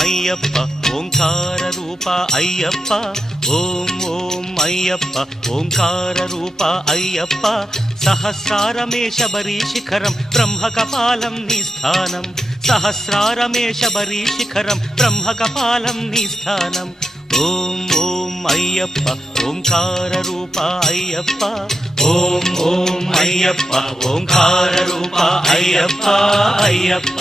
అయ్యప్ప ఓంకార రూప అయ్యప్ప ఓం ఓం అయ్యప్ప ఓంకార రూప అయ్యప్ప సహస్రారమే శబరి శిఖరం బ్రహ్మకపాలం నీ స్థానం సహస్రారమే శబరి శిఖరం బ్రహ్మకపాలం నీ స్థానం ఓం ఓం అయ్యప్ప ఓంకార రూప అయ్యప్ప ఓం ఓం అయ్యప్ప ఓంకార రూప అయ్యప్ప అయ్యప్ప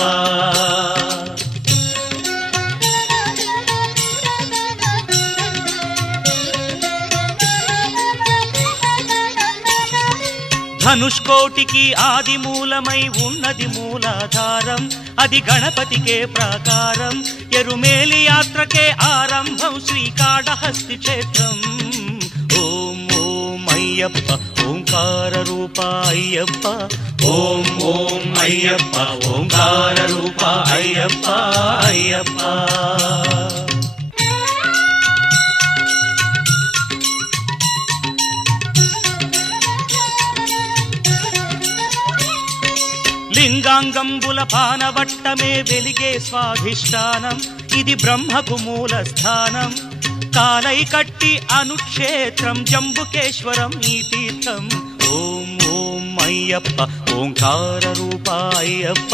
ధనుష్కోటికి ఆది మూలమై ఉన్నది మూలాధారం, అది గణపతికే ప్రాకారం, ఎరుమేలి యాత్రకే ఆరంభం శ్రీకాళహస్తి క్షేత్రం. ఓం ఓం అయ్యప్ప ఓంకార రూప అయ్యప్ప ఓం ఓం అయ్యప్ప ఓంకార రూప అయ్యప్ప అయ్యప్ప లింగాంగంబుల పానవట్టమే వెలిగే స్వాధిష్టానం, ఇది బ్రహ్మకు మూల స్థానం, కాలై కట్టి అనుక్షేత్రం జంబుకేశ్వరం ఈ తీర్థం. ఓం ఓం అయ్యప్ప ఓంకార రూప అయ్యప్ప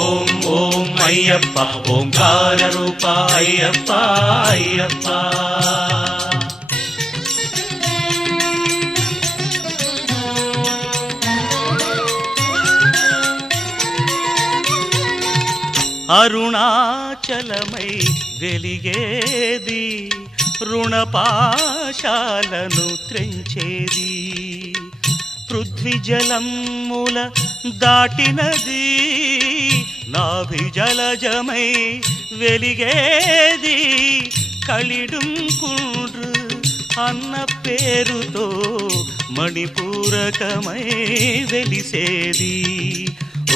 ఓం ఓం అయ్యప్ప ఓంకార రూప అయ్యప్ప అయ్యప్ప అరుణాచలమై వెలిగేది, రుణపాశాలను త్రెంచేది, పృథ్వీజలముల దాటినది, నాభిజలజమై వెలిగేది, కలిడుంకుండ్రు అన్న పేరుతో మణిపూరకమై వెలిసేది.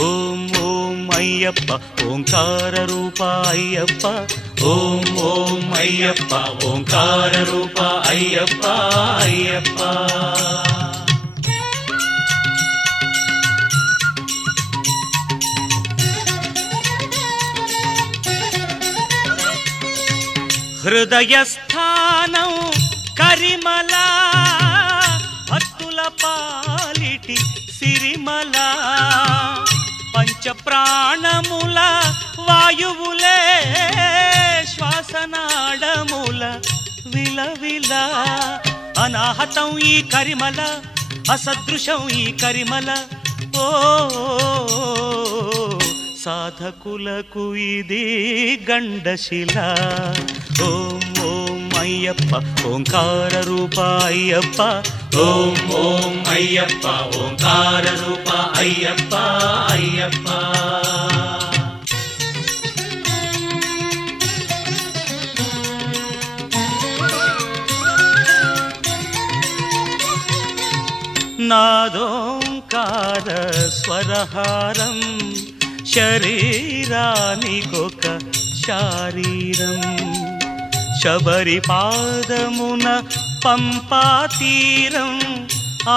ఓం ఓం అయ్యప్ప ఓంకార రూప అయ్యప్ప ఓం ఓం అయ్యప్ప ఓంకార రూప అయ్యప్ప అయ్యప్ప హృదయస్థానం కరిమల, భక్తుల పాలిటి సిరిమల, పంచప్రాణముల వాయువులే శ్వాసనాడముల విలవిల, అనాహతం ఈ కరిమల, అసదృశం ఈ కరిమల, ఓ సాధకులకు ఇది గండశిల. ఓం ఓం అయ్యప్ప ఓంకార రూప అయ్యప్ప ఓం ఓం అయ్యప్ప ఓంకార రూప అయ్యప్ప అయ్యప్ప నాదోంకార స్వరహారం, శరీరానికొక శారీరం, శబరి పాదమున పంపాతీరం,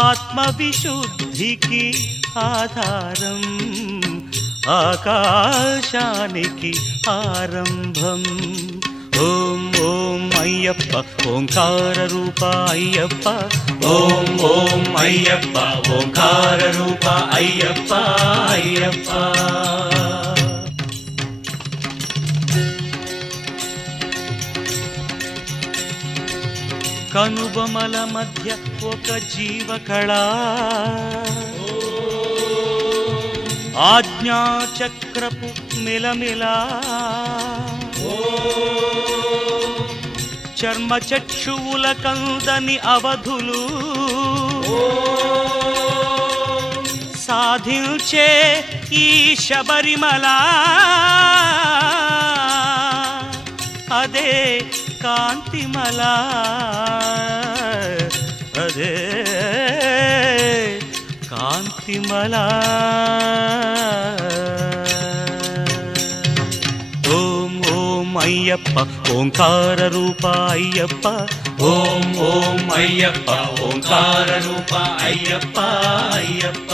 ఆత్మవిశుద్ధికి ఆధారం, ఆకాశానికి ఆరంభం. ఓం ఓం అయ్యప్ప ఓంకార రూప అయ్యప్ప ఓం ఓం అయ్యప్ప ఓంకార రూప అయ్యప్ప అయ్యప్ప కనుబొమల మధ్య ఒక జీవకళ, ఆజ్ఞాచక్రపు మిలమిలా, చర్మచక్షువుల కందని అవధులు, సాధించే ఈ శబరిమల, అదే కాంతిమల, అదే కాంతిమల. ఓం ఓం అయ్యప్ప ఓంకార రూప అయ్యప్ప ఓం ఓం అయ్యప్ప ఓంకార రూప అయ్యప్ప అయ్యప్ప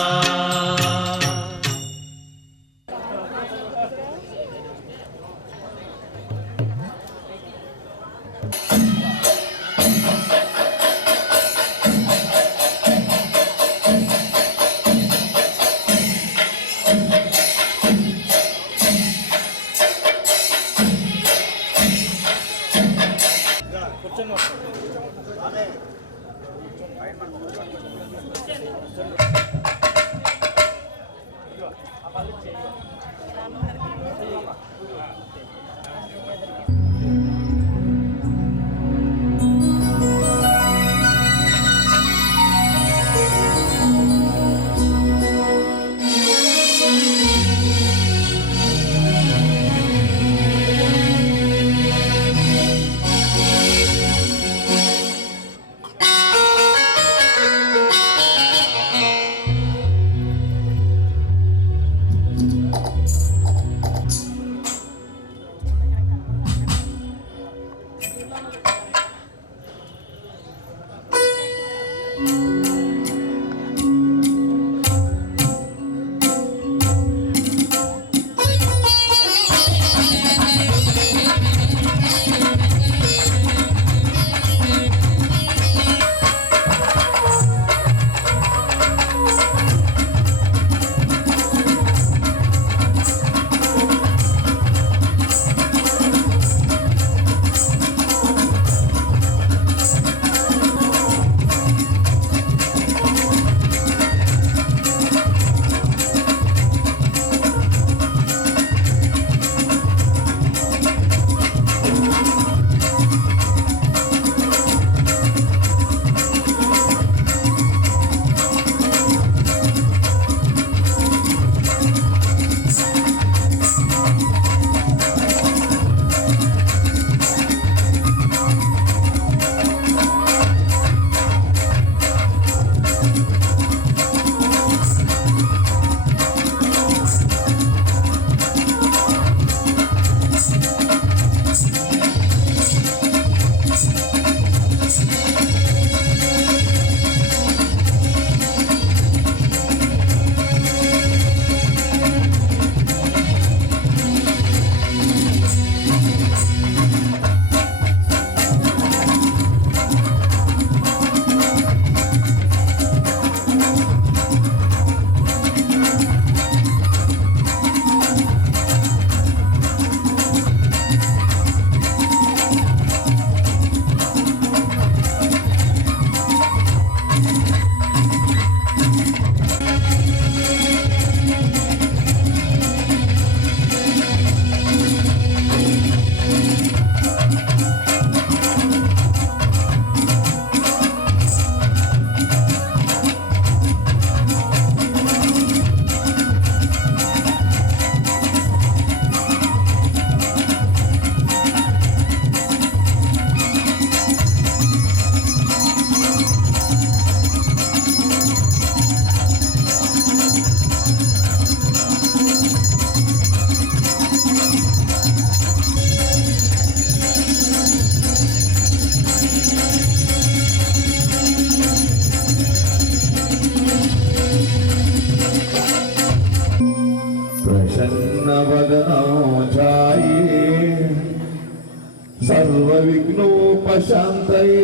सर्वविघ्नोपशान्तये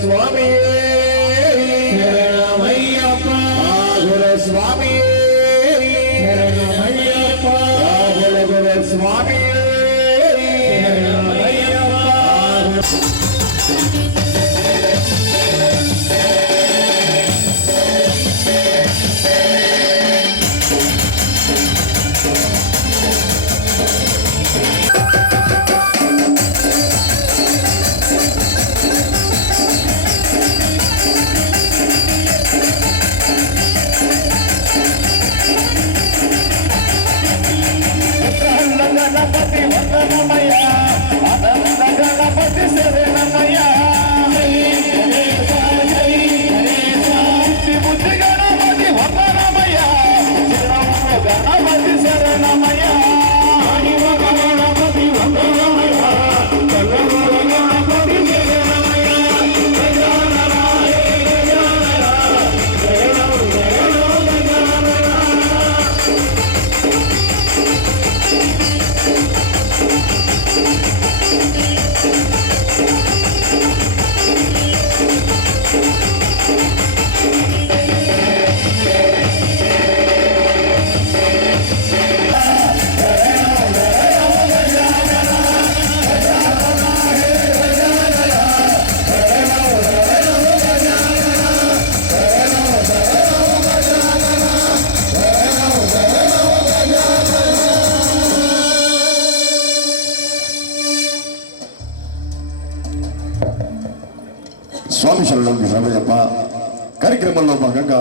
स्वामी शरणमय्यप्पा स्वामी शरणमय्यप्पा स्वामी స్వామి శరణం శరణయ్యప్ప. కార్యక్రమంలో భాగంగా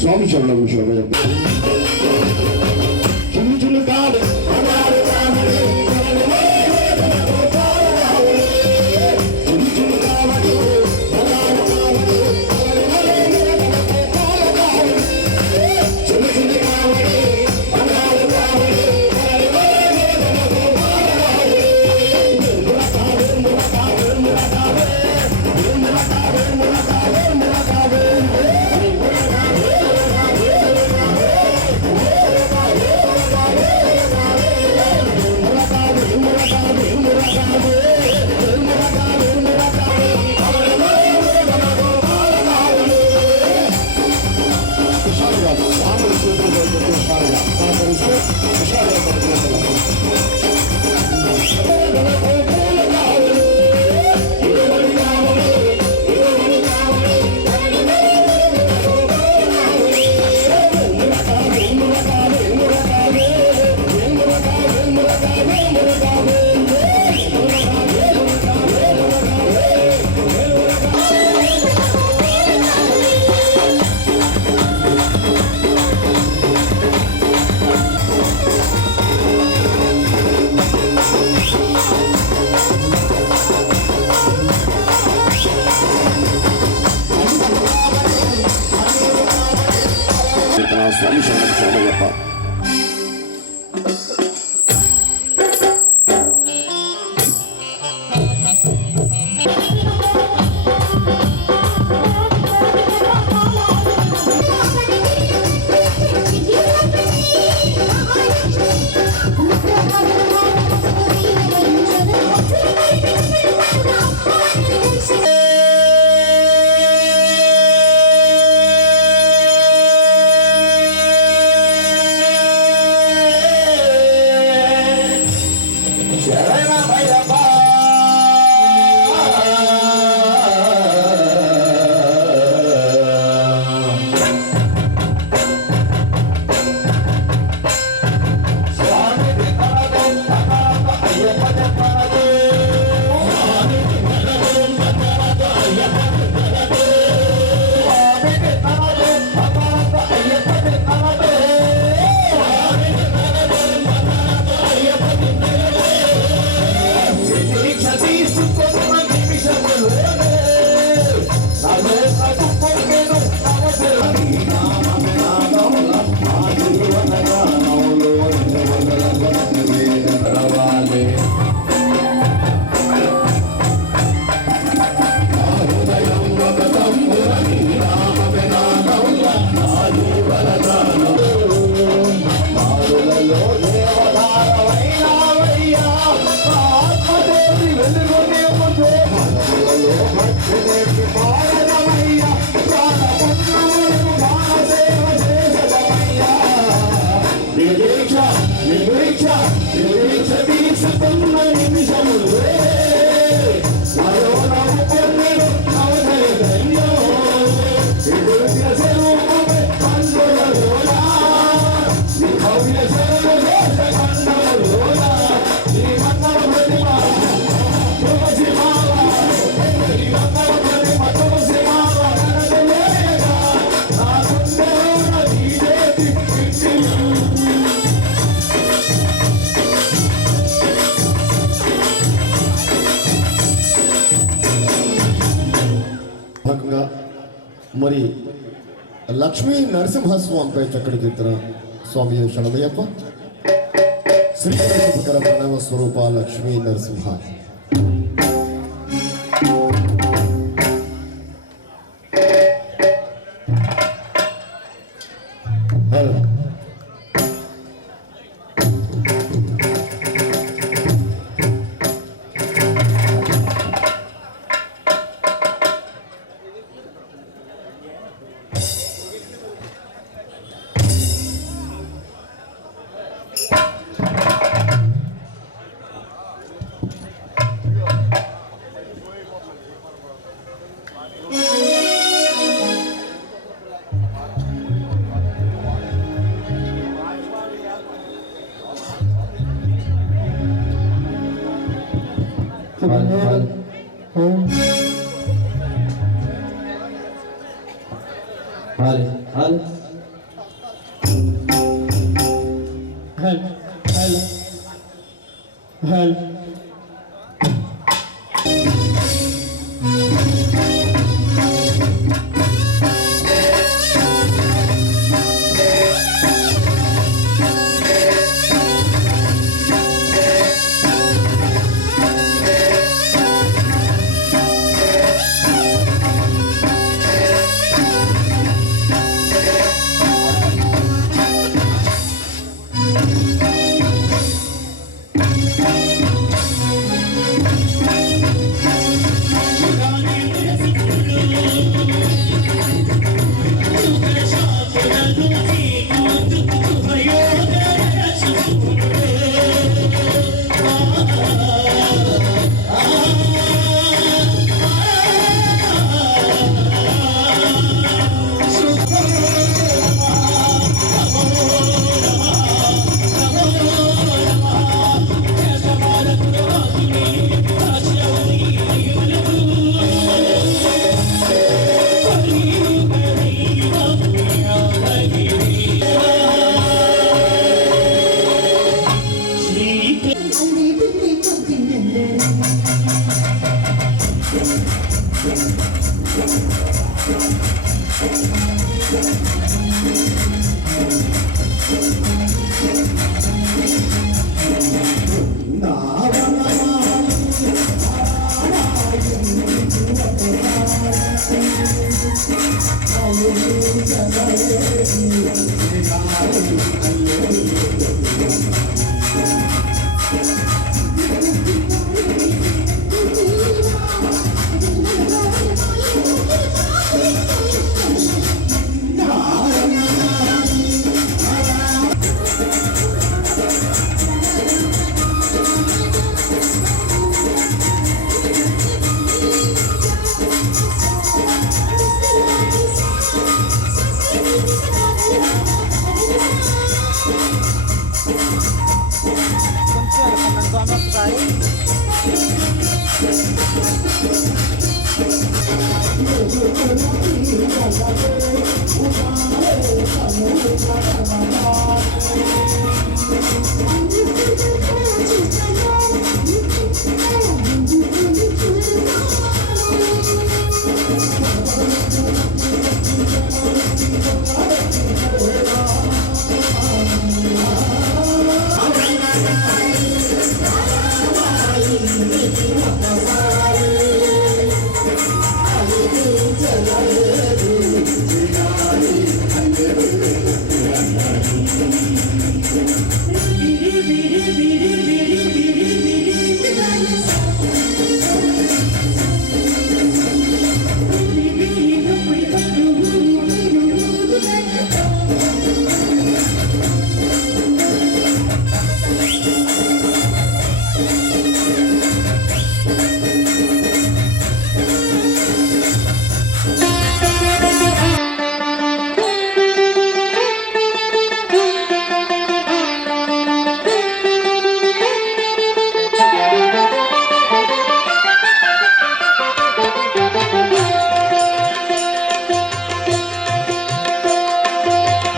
స్వామి శరణం శరణయ్యప్ప. చిన్న చిన్న కాదు స్వామి శరణం శరణయ్యప్ప. లక్ష్మీ నరసింహస్వామిపై చక్కటి కీర్తన. స్వామి శరణమయ్యప్ప. శ్రీకర ప్రణవ స్వరూప లక్ష్మీ నరసింహ. హలో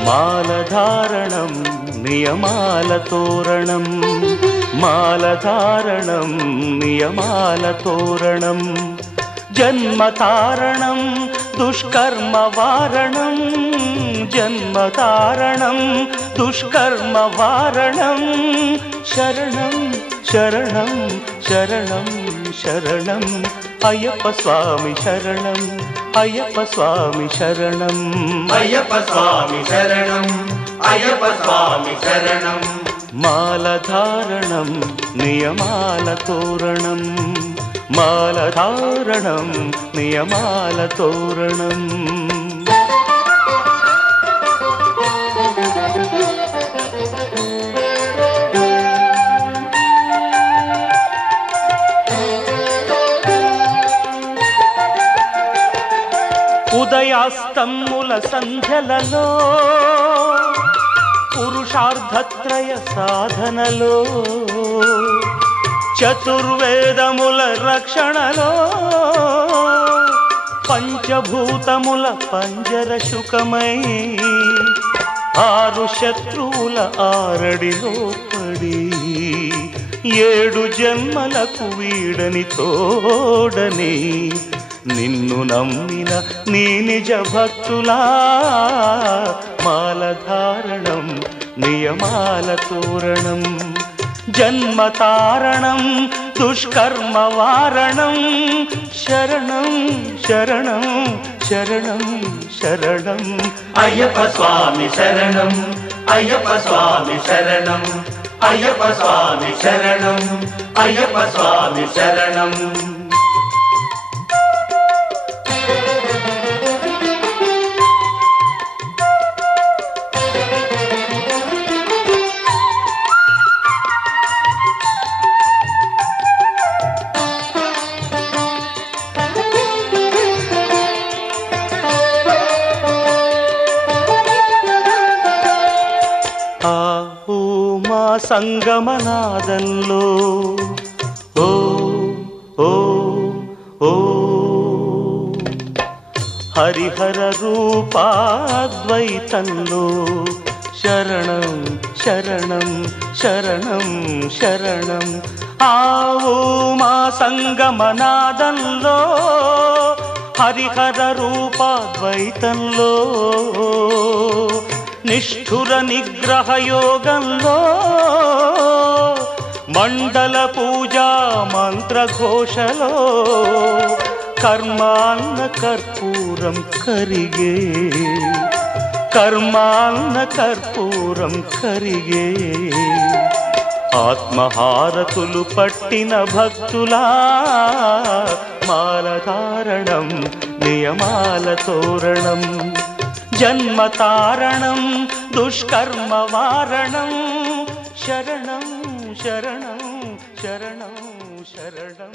మాలధారణం నియమాల తోరణం, మాలధారణం నియమాల తోరణం, జన్మతారణం దుష్కర్మ వారణం, జన్మతారణం దుష్కర్మ వారణం శరణం శరణం శరణం శరణం అయ్యప్ప స్వామి శరణం అయ్యప్ప స్వామి శరణం అయ్యప్ప స్వామి శరణం అయ్యప్ప స్వామి శరణం మాలధారణం నియమాల తోరణం మాలధారణం నియమాల తోరణం ఉదయాస్తముల సంధ్యలలో పురుషార్థత్రయ సాధనలో చతుర్వేదముల రక్షణలో పంచభూతముల పంజర శుకమై ఆరు శత్రువుల ఆరడిలో పడి 7 జన్మలకు వీడని తోడని నిన్ను నమ్మిన నీ నిజ భక్తులా మాలధారణం నియమాల తోరణం జన్మతారణం దుష్కర్మ వారణం శరణం శరణం శరణం శరణం అయ్యప్ప స్వామి శరణం అయ్యప్ప స్వామి శరణం అయ్యప్ప స్వామి శరణం అయ్యప్ప స్వామి శరణం సంగమనాదంలో ఓ ఓ ఓ హరిహర రూపాద్వైతంలో శరణం శరణం శరణం శరణం ఆవు మా సంగమనాదంలో హరిహర రూపాద్వైతంలో నిష్ఠుర నిగ్రహ యోగంలో మండల పూజా మంత్రఘోషలో కర్మాన్న కర్పూరం కరిగే కర్మాన్న కర్పూరం కరిగే ఆత్మహారతులు పట్టిన భక్తులా మాలధారణం నియమాల తోరణం జన్మతారణం దుష్కర్మ వారణం శరణం శరణం శరణం శరణం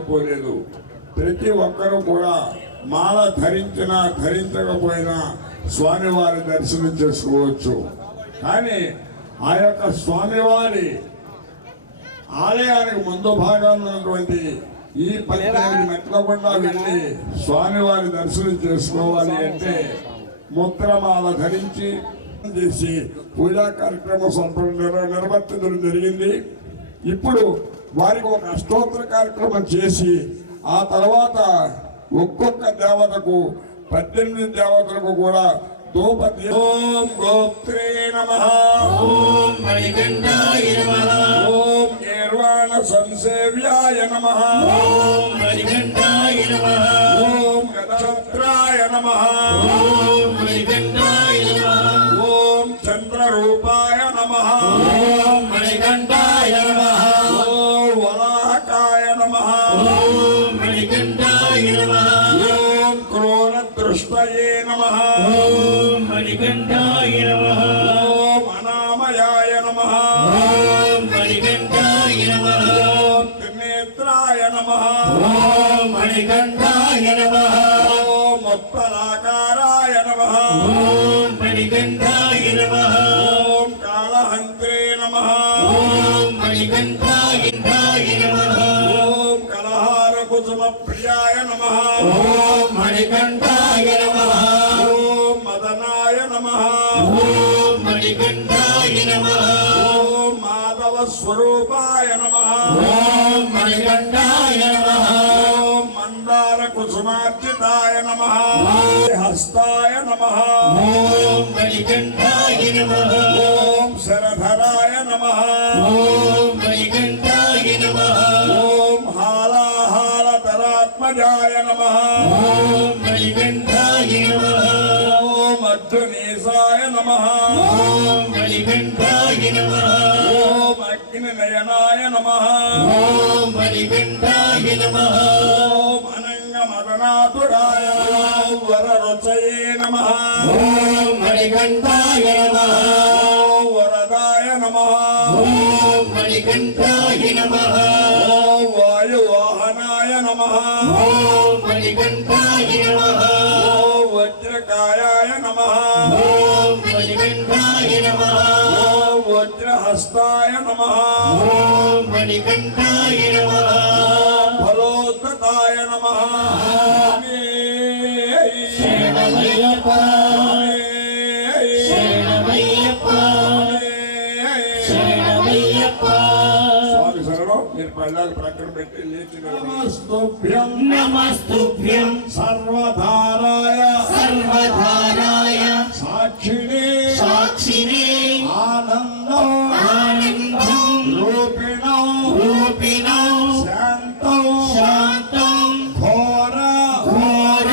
చెప్పలేదు. ప్రతి ఒక్కరూ కూడా మాల ధరించినా ధరించకపోయినా స్వామివారి దర్శనం చేసుకోవచ్చు. కానీ ఆ యొక్క స్వామివారి ఆలయానికి ముందు భాగంలో ఉన్నటువంటి ఈ 18 మెట్ల గుండా వెళ్ళి స్వామివారి దర్శనం చేసుకోవాలి అంటే ముద్రమాల ధరించి చేసి పూజా కార్యక్రమం నిర్వర్తించడం జరిగింది. ఇప్పుడు వారికి ఒక అష్టోత్తర కార్యక్రమం చేసి ఆ తర్వాత ఒక్కొక్క దేవతకు 18 దేవతలకు కూడా ధూపతి. ఓం గోత్రే నమః, ఓం మణికంఠాయ నమః, ఓం నిర్వాణ సంసేవ్యాయ నమః, ఓం మణికంఠాయ నమః, ఓం గజఛత్రాయ నమః, ఓం మణికంఠాయ నమః, ఓం చంద్రరూపాయ నమః, ఓం మణికంఠాయ నమః, ఓం వరాహకాయ నమః, ఓం మణికంఠాయ నమః, ఓం క్రోరదృష్టయే నమః, ఓం మణికంఠాయ నమః, ఓం అనామయాయ నమః, ఓం మణికంఠాయ నమః, ఓం త్రినేత్రాయ నమః, ఓం మణికంఠాయ నమః, ఓం ఉత్తరాకారాయ నమః, ఓం మణికంఠాయ నమః, ఓం కాళహంత్రే నమః, ఓం మణికంఠాయ నమః, ఓం కలహార కుసుమ ప్రియాయ నమః, ఓం మణికంఠాయ నమః, ఓం మదనాయ నమః, ఓం మణికంఠాయ నమః, ఓం మాధవ స్వరూపాయ నమః, ఓం మణికంఠాయ నమః, ఓం మందార కుసుమార్చితాయ నమః, హస్తాయ నమః, ఓం మణికంఠాయ నమః, ఓం శరధరాయ నమః, ఓం మణికంఠాయ నమః, ఓం హాలాహాలధరాత్మజాయ నమః, ఓం మణికంఠాయ నమః, ఓం అర్జునీసాయ నమః, ఓం మణికంఠాయ నమః, ఓం అగ్నినయనాయ నమః, ఓం మణికంఠాయ నమః, ఓం అనంగమదనాథుడాయ ఓం వరరుచయే నమః, ఓం మణికంఠాయ నమః, ఓం వరదాయ నమః, ఓం మణికంఠాయ నమః, ఓం వాయువాహనాయ నమః, ఓం మణికంఠాయ నమః, ఓం వజ్రకాయాయ నమః, ఓం మణికంఠాయ నమః, ఓం వజ్రహస్తాయ నమః, ఓం మణికంఠాయ నమః, ఫలోద్ధతాయ నమః. శరణమయ్యప్ప, శరణమయ్యప్ప, శరణమయ్యప్ప, స్వామి శరణం. మీరు పళ్ళాలు ప్రక్కన పెట్టి లేచి నమస్తుభ్యం నమస్తుభ్యం సర్వధారాయ సర్వధారాయ సాక్షిణే సాక్షినే ఆనందం ఆనందం రూపిణం రూపిణో శాంతం శాంతం ఘోర ఘోర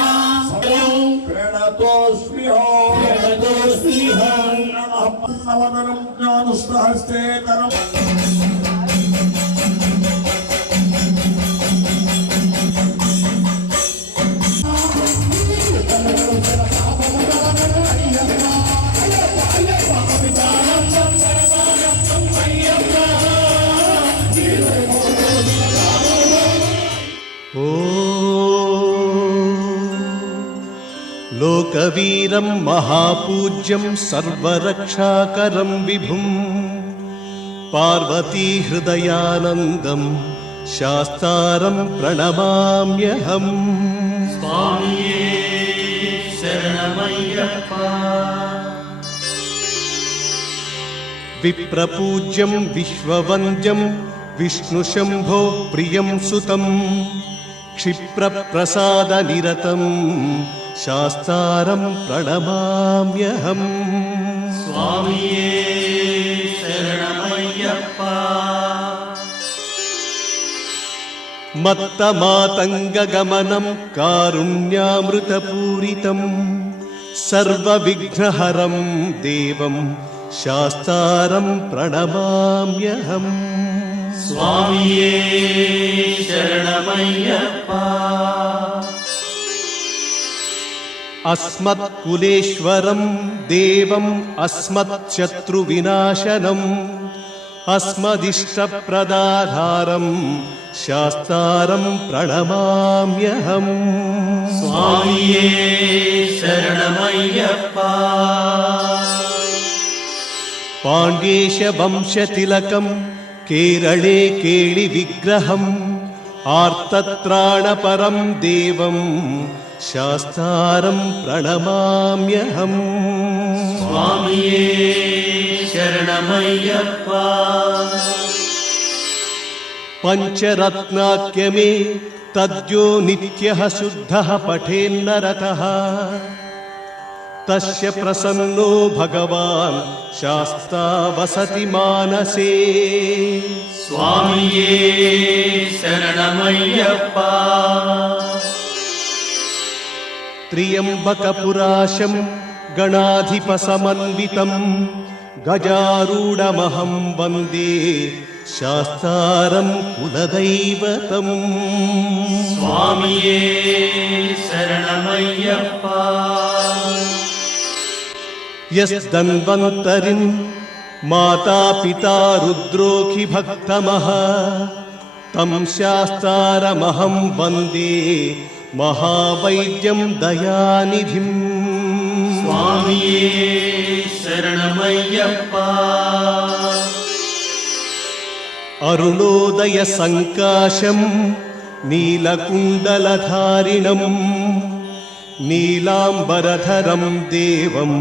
ప్రణతోస్మ్యహం ప్రణతోస్మ్యహం నవదనం జ్ఞానస్థహస్తేతరం. లోకవీరం మహాపూజ్యం సర్వరక్షాకరం విభుం పార్వతీహృదయానందం శాస్తారం ప్రణమామ్యహం. స్వామియే శరణమయ్యప్ప, విప్రపూజ్యం విశ్వవంద్యం విష్ణుశంభో ప్రియం సుతం క్షిప్రప్రసాదనిరతం శాస్తారం ప్రణమామ్యహం. స్వామియే శరణమయ్యప్ప, మత్తమాతంగగమనం కారుణ్యామృతపూరితం సర్వవిఘ్నహరం దేవం శాస్తారం ప్రణమామ్యహం. స్వామియే శరణమయ్యప్ప, అస్మత్కులేశ్వరం దేవం అస్మచ్చత్రువినాశనం अस्मदिष्टप्रदाधारं शास्तारं प्रणमाम्यहम् स्वामिये शरणमय्यप्पा पाण्ड्येशवंशतिलकं केरळे केळिविग्रहम् आर्तत्राणपरं देवं शास्तारं प्रणमाम्यहम् स्वामिये शरणमय्यप्पा पञ्चरत्नाख्यमे तद्यो नित्यः शुद्धः पठेन्नरतः तस्य प्रसन्नो भगवान् शास्ता वसति मानसे स्वामिये शरणमय्यप्पा त्र्यम्बकपुराशं गणाधिपसमन्वितं गजारूढमहं वन्दे शास्तारं कुलदैवतम् स्वामिये शरणमय्यप्पा यस्धन्वन्तरिं माता पिता रुद्रोऽखिभक्तमः तं शास्तारमहं वन्दे महावैद्यं दयानिधिम् स्वामिये शरणमय्यप्पा अरुणोदयसङ्काशं नीलकुण्डलधारिणं नीलाम्बरधरं देवं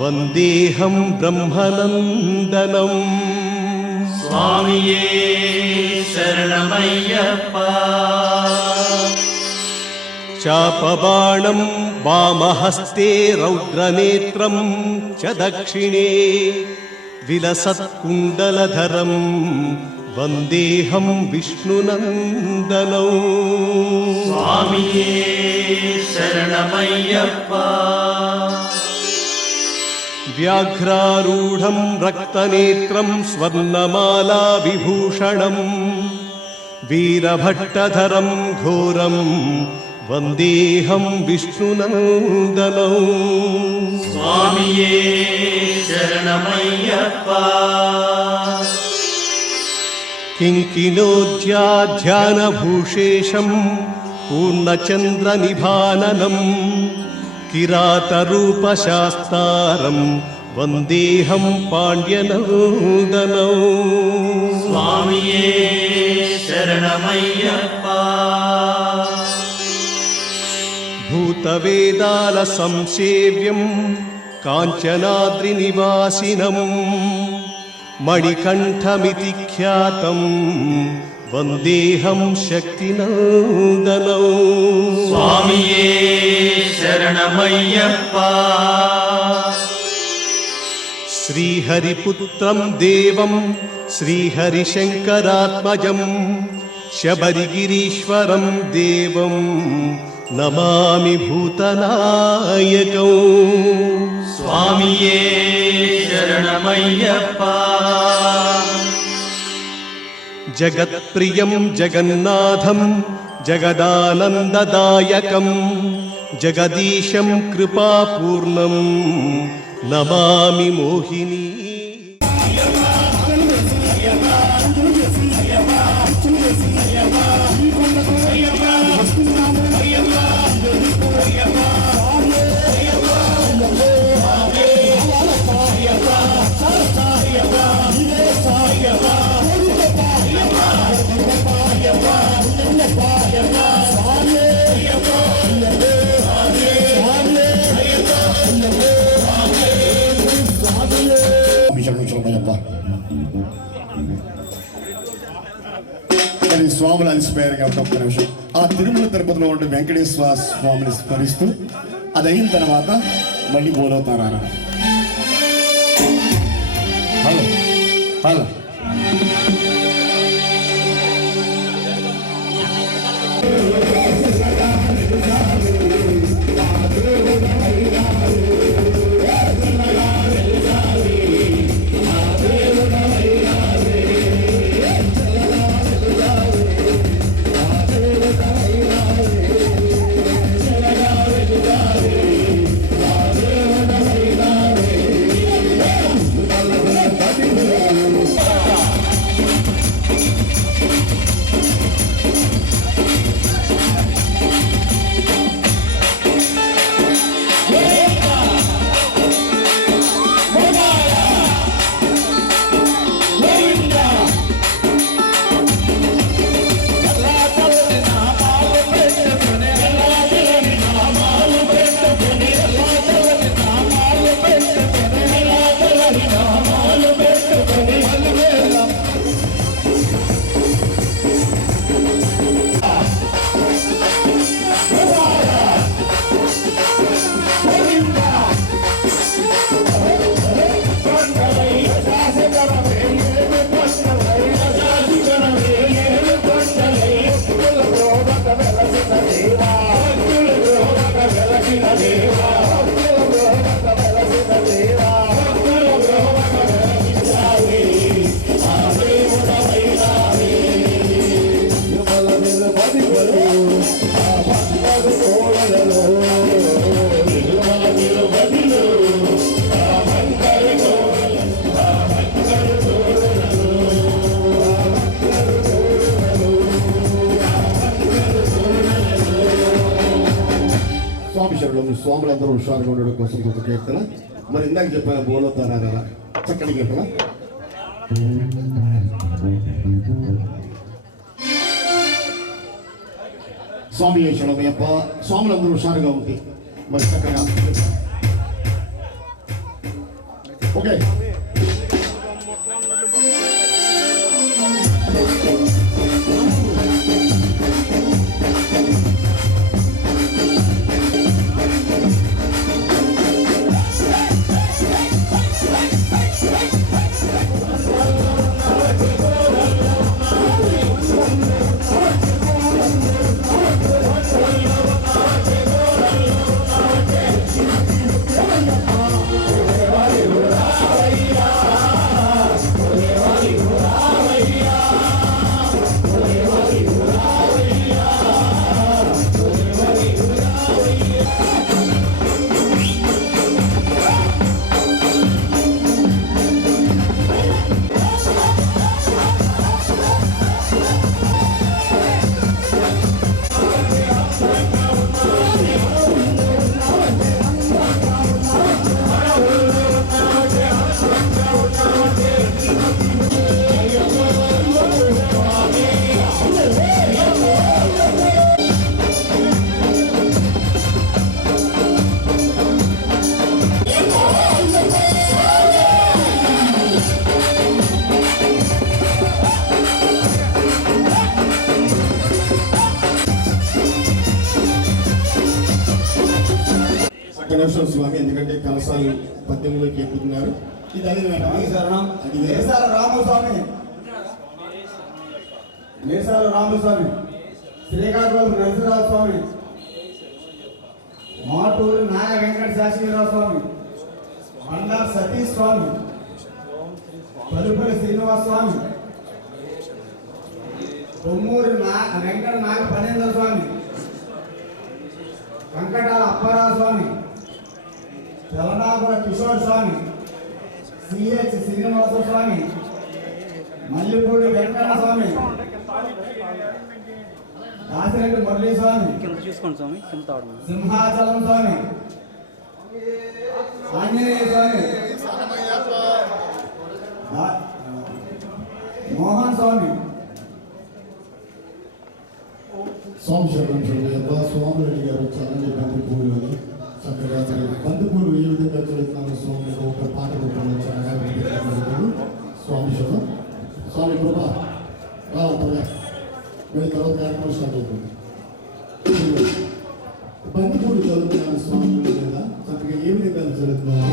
वन्देऽहं ब्रह्मनन्दनम् स्वामिये शरणमय्यप्पा चापबाणं वामहस्ते रौद्रनेत्रं च दक्षिणे विलसत्कुण्डलधरं वन्देऽहं विष्णुनन्दनौ स्वामिये शरणमय्यप्पा व्याघ्रारूढं रक्तनेत्रं स्वर्णमाला विभूषणं वीरभट्टधरं घोरं वन्देऽहं विष्णुनन्दनौ स्वामिये शरणमय्यप्पा किङ्किणोऽध्याध्यानभूषेशं पूर्णचन्द्रनिभाननं किरातरूपशास्तारं वन्देऽहं पाण्ड्यनन्दनौ स्वामिये शरणमय्यप्पा भूतवेदालसंसेव्यं काञ्चनाद्रिनिवासिनं मणिकण्ठमिति ख्यातं वन्देऽहं शक्तिनन्दनौ स्वामिये शरणमय्यप्पा श्रीहरिपुत्रं देवं श्रीहरिशङ्करात्मजं शबरिगिरीश्वरं देवं नमामि भूतनायकौ स्वामिये शरणमय्यप्पा जगत्प्रियं जगन्नाथं जगदानन्ददायकं जगदीशं कृपापूर्णं नमामि मोहिनी స్వాములు అలసిపోయారు కాబట్టి ఒక్క నిమిషం ఆ తిరుమల తిరుపతిలో ఉండే వెంకటేశ్వర స్వామిని స్మరిస్తూ అది అయిన తర్వాత మళ్ళీ బోలవుతారా హలో హలో స్వాములందరూ హుషారుగా ఉండడం కోసం ఒక కీర్తన. మరి ఇందాక చెప్పాను బోలోతారా చక్కటి కీర్తన. స్వామి శరణమయ్యప్ప. స్వాములందరూ హుషారుగా ఉంది. మరి చక్కగా ఓకే. గణేశ్వర స్వామి ఎందుకంటే కలసాలు 18లోకి ఎక్కుతున్నారు. ఇది అది శరణం. మేసాల రామస్వామి, మేసాల రామస్వామి, శ్రీకాకుళం నరసింహరావు స్వామి, మాటూరు నాగ వెంకట శాస్త్రీరావు స్వామి, మండా సతీష్ స్వామి, పలుపల్లి శ్రీనివాస స్వామి, కొమ్మూరు వెంకట నాగ పనేంద్ర స్వామి, వెంకటాల అప్పారావు స్వామి, తెలంగాణ కిషోర్ స్వామి, సిహెచ్ శ్రీనివాస స్వామి, మల్లిపూడి వెంకట స్వామి, దాసిరెడ్డి మురళీ స్వామి, చూసుకోండి స్వామి, కింద తావడం సింహాచలం స్వామి, ఆంజనేయ స్వామి, మోహన్ స్వామి. స్వామి శరణమయ్యప్ప. స్వామిరెడ్డి గారు చల్లని బంతిపూలు అని చక్కగా బంతిపూలు ఏ విధంగా చదువుతున్నాను స్వామి ఒక పాట రూపంలో చక్కగా స్వామి శరణం. స్వామి కృప రావుతారా వీళ్ళ తర్వాత కార్యక్రమం స్టార్ట్ అవుతుంది. బంతిపూలు చదువుతున్నాను స్వామి మీద చక్కగా ఏ విధంగా చదువుతున్నాను.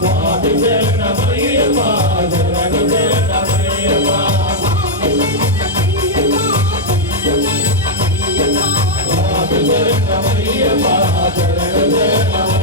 స్వామి శరణమయ్యప్ప శరణు శరణమయ్యప్ప స్వామి శరణమయ్యప్ప శరణు శరణమయ్యప్ప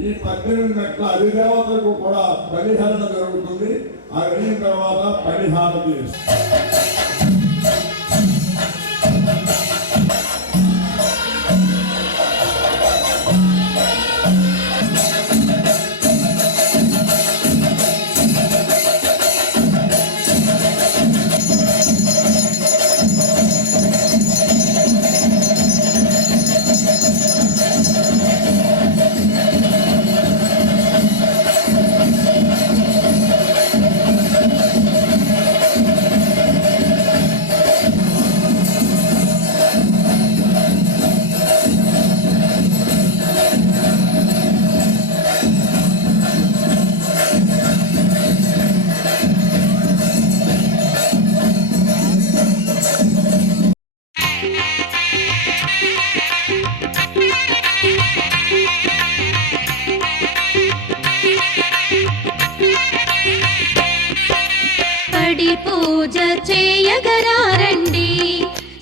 ఈ 18 మెట్ల అధిదేవతలకు కూడా బలిహరణ జరుగుతుంది. ఆ అయిన తర్వాత బలిహారతి పడి పూజ చేయగరారండి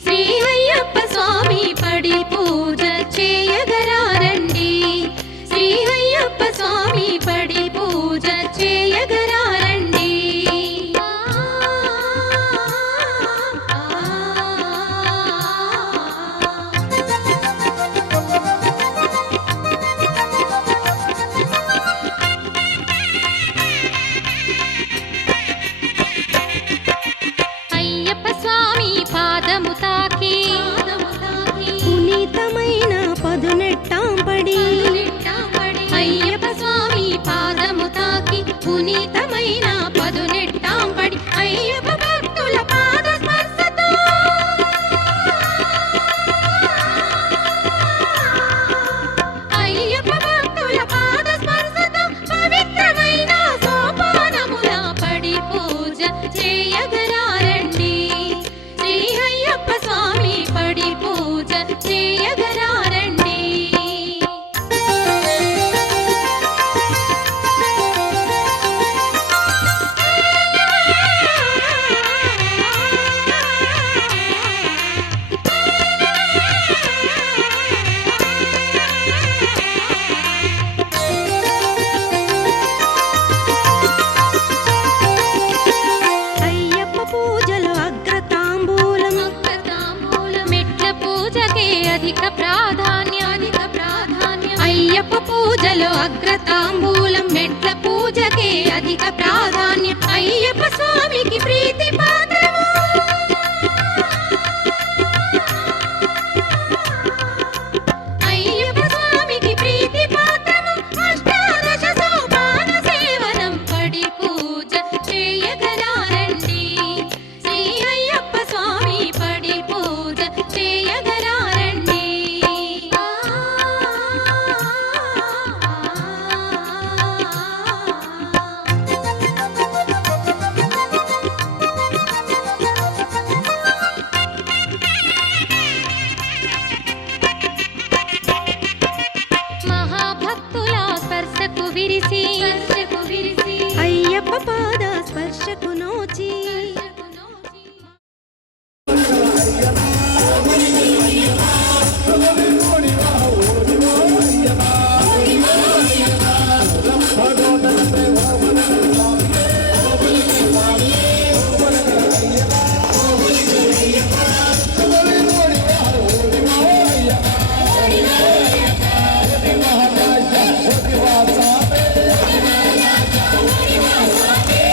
శ్రీ అయ్యప్ప స్వామి పడి పూజ చేయగరారండి శ్రీ అయ్యప్ప స్వామి పడి పూజ చేయగరారండి అయ్యప్ప స్వామి పాదము తాకి పునీతమైన పదునెట్టాంబడి అయ్యప్ప స్వామి పాదము తాకి పునీతమైన పదునెట్టాంబడి అయ్యప్ప భక్తుల పాద స్పర్శతో అయ్యప్ప భక్తుల పాద స్పర్శతో పవిత్రమైన సోపానముల పడి పూజ చేయగరారండి శ్రీ అయ్యప్ప స్వామి పడి పూజ చేయగరారండి అయ్యప్ప పూజలో అగ్రతాంబూలం మెట్ల పూజకే అధిక ప్రాధాన్యం అయ్యప్ప పూజలో అగ్రతాంబూలం మెట్ల పూజకే అధిక ప్రాధాన్యం అయ్యప్ప స్వామికి ప్రీతి పాత్రము అయ్యప్ప స్వామికి ప్రీతి పాత్రము అష్టాదశ సోపాన సేవనం పడి పూజ చేయగరారండి శ్రీ అయ్యప్ప స్వామి పడి పూజ చేయగరారండి మహాభక్తుల స్పర్శకు విరిసి అయ్యప్ప పాద స్పర్శకు నోచి Hey!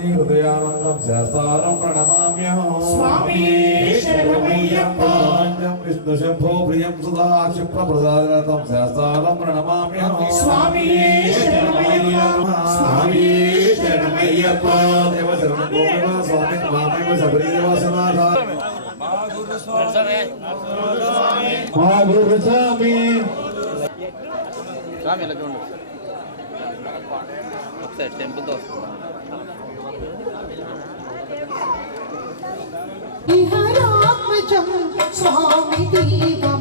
గణపతి హృదయానందం శాస్త్రం ప్రణమామ్యహం స్వామి శరణమయ్యప్ప. విష్ణు శంభో ప్రియం సుధా క్షిప్రప్రసాదరతం శాస్త్రం ప్రణమామ్యహం స్వామి శరణమయ్యప్ప. స్వామి శరణమయ్యప్ప. దేవ శరణం గోవింద స్వామి త్వామేవ శబరినివాసనాథ. మా గురు స్వామి స్వామి ఇలా చూడండి ఒకసారి టెంపుల్తో విహరాత్మజం స్వామి దీపం